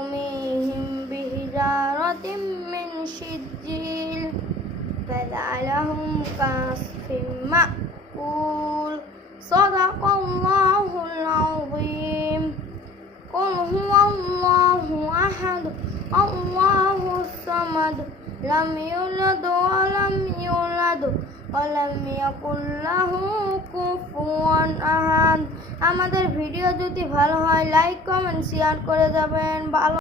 ترميهم بحجارة من سجيل فجعلهم كعصف مأكول صدق الله العظيم. قل هو الله أحد الله الصمد لم يلد ولم يولد ولم يكن له কুফুয়ান আহাদ। আমাদের ভিডিও যদি ভালো হয় লাইক কমেন্ট শেয়ার করে যাবেন। ভালো